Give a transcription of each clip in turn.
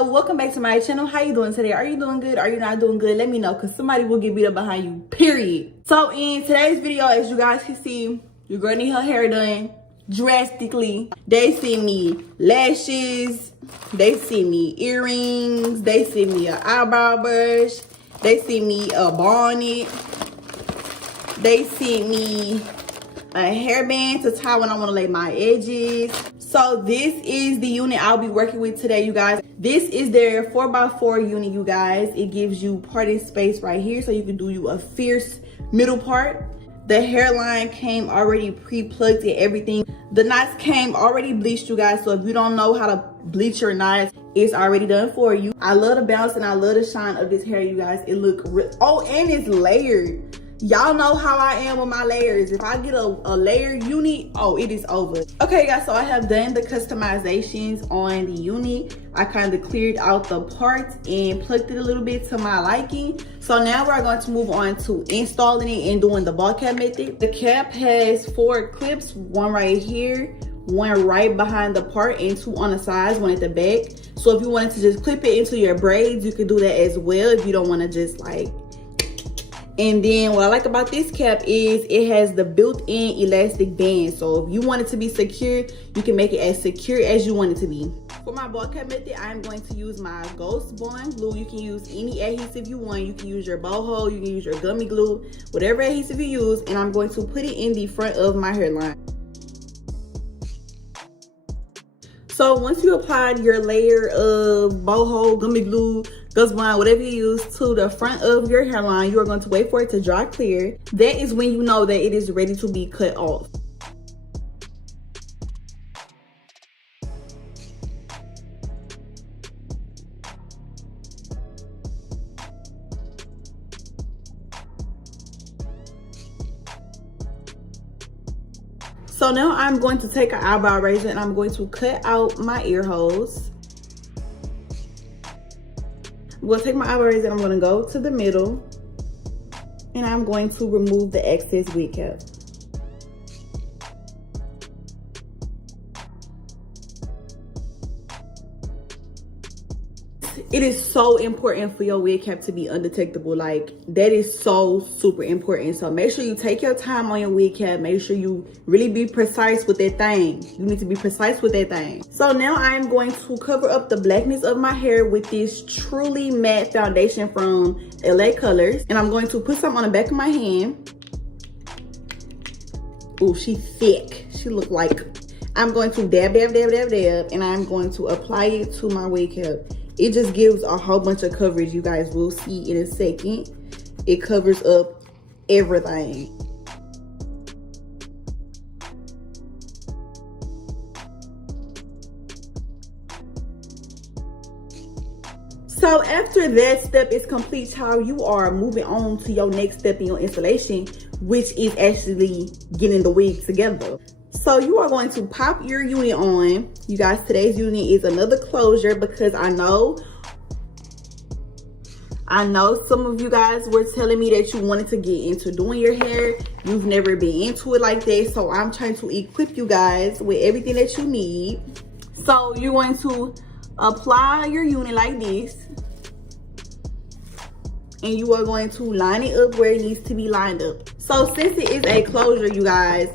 Hello, welcome back to my channel. How you doing today? Are you doing good? Are you not doing good? Let me know, because somebody will get beat up behind you, period. So in today's video, as you guys can see, your girl need her hair done drastically. They sent me lashes, they sent me earrings, they sent me an eyebrow brush, they sent me a bonnet, they sent me a hairband to tie when I want to lay my edges. So this is the unit I'll be working with today, you guys. This is their 4x4 unit, you guys. It gives you parting space right here, so you can do you a fierce middle part. The hairline came already pre-plucked and everything. The knots came already bleached, you guys. So if you don't know how to bleach your knots, it's already done for you. I love the bounce and I love the shine of this hair, you guys. It look real. Oh, and it's layered. Y'all know how I am with my layers. If I get a layered unit, oh, it is over. Okay, guys, so I have done the customizations on the unit. I kind of cleared out the parts and plucked it a little bit to my liking. So now we're going to move on to installing it and doing the ball cap method. The cap has 4 clips, one right here, one right behind the part, and 2 on the sides, one at the back. So if you wanted to just clip it into your braids, you could do that as well if you don't want to just like. And then what I like about this cap is it has the built-in elastic band. So if you want it to be secure, you can make it as secure as you want it to be. For my ball cap method, I'm going to use my Ghost Bond glue. You can use any adhesive you want. You can use your boho, you can use your gummy glue, whatever adhesive you use. And I'm going to put it in the front of my hairline. So once you applied your layer of boho, gummy glue, Ghost Bond, whatever you use to the front of your hairline, you are going to wait for it to dry clear. That is when you know that it is ready to be cut off. So now I'm going to take an eyebrow razor and I'm going to cut out my ear holes. I'm going to take my eyebrow razor and I'm going to go to the middle and I'm going to remove the excess wig cap. It is so important for your wig cap to be undetectable. Like, that is so super important. So make sure you take your time on your wig cap. Make sure you really be precise with that thing. You need to be precise with that thing. So now I'm going to cover up the blackness of my hair with this truly matte foundation from LA Colors. And I'm going to put some on the back of my hand. Oh, she thick. She look like. I'm going to dab, dab, dab, dab, dab. And I'm going to apply it to my wig cap. It just gives a whole bunch of coverage. You guys will see in a second. It covers up everything. So after that step is complete, child, you are moving on to your next step in your installation, which is actually getting the wig together. So you are going to pop your unit on. You guys, today's unit is another closure because I know some of you guys were telling me that you wanted to get into doing your hair. You've never been into it like that. So I'm trying to equip you guys with everything that you need. So you're going to apply your unit like this. And you are going to line it up where it needs to be lined up. So since it is a closure, you guys,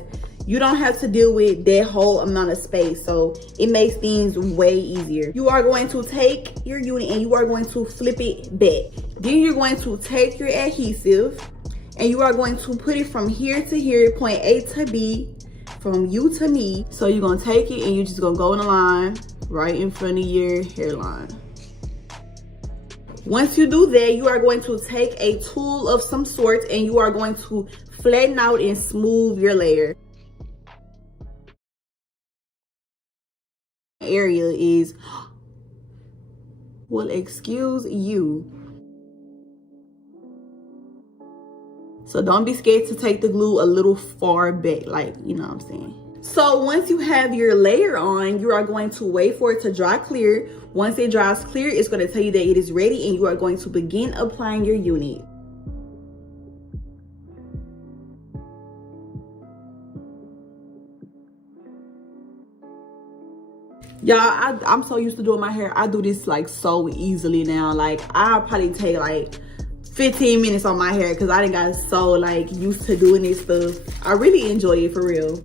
you don't have to deal with that whole amount of space. So it makes things way easier. You are going to take your unit and you are going to flip it back. Then you're going to take your adhesive and you are going to put it from here to here, point A to B, from you to me. So you're gonna take it and you're just gonna go in a line right in front of your hairline. Once you do that, you are going to take a tool of some sort and you are going to flatten out and smooth your layer. Area is, well, excuse you. So don't be scared to take the glue a little far back, like, you know what I'm saying. So once you have your layer on, you are going to wait for it to dry clear. Once it dries clear, it's going to tell you that it is ready and you are going to begin applying your unit. Y'all, I'm so used to doing my hair. I do this like so easily now. Like I'll probably take like 15 minutes on my hair because I done got so like used to doing this stuff. I really enjoy it for real.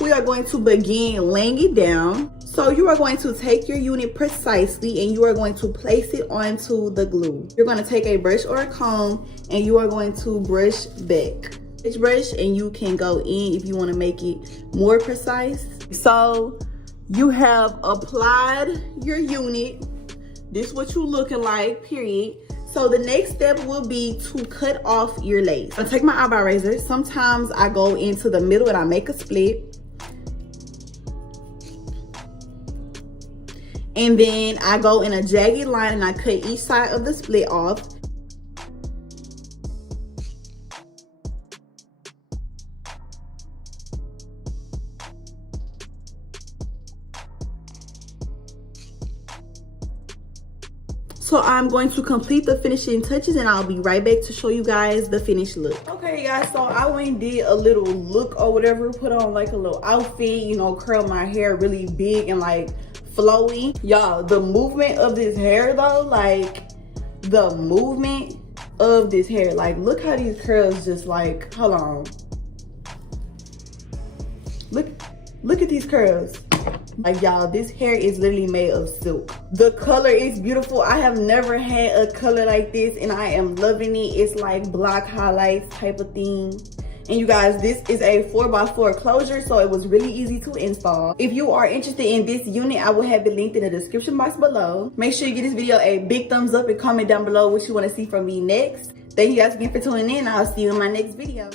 We are going to begin laying it down. So you are going to take your unit precisely and you are going to place it onto the glue. You're going to take a brush or a comb and you are going to brush back. Brush and you can go in if you want to make it more precise. So you have applied your unit. This is what you looking like, period. So the next step will be to cut off your lace. I take my eyebrow razor. Sometimes I go into the middle and I make a split. And then I go in a jagged line and I cut each side of the split off. So I'm going to complete the finishing touches and I'll be right back to show you guys the finished look. Okay guys, so I went and did a little look or whatever, put on like a little outfit, you know, curl my hair really big and like flowy. Y'all, the movement of this hair though, like the movement of this hair, like look how these curls just like, hold on. Look at these curls. Like y'all, this hair is literally made of silk. The color is beautiful. I have never had a color like this and I am loving it. It's like black highlights type of thing. And you guys, this is a 4x4 closure, so it was really easy to install. If you are interested in this unit, I will have it linked in the description box below. Make sure you give this video a big thumbs up and comment down below what you want to see from me next. Thank you guys again for tuning in. I'll see you in my next video.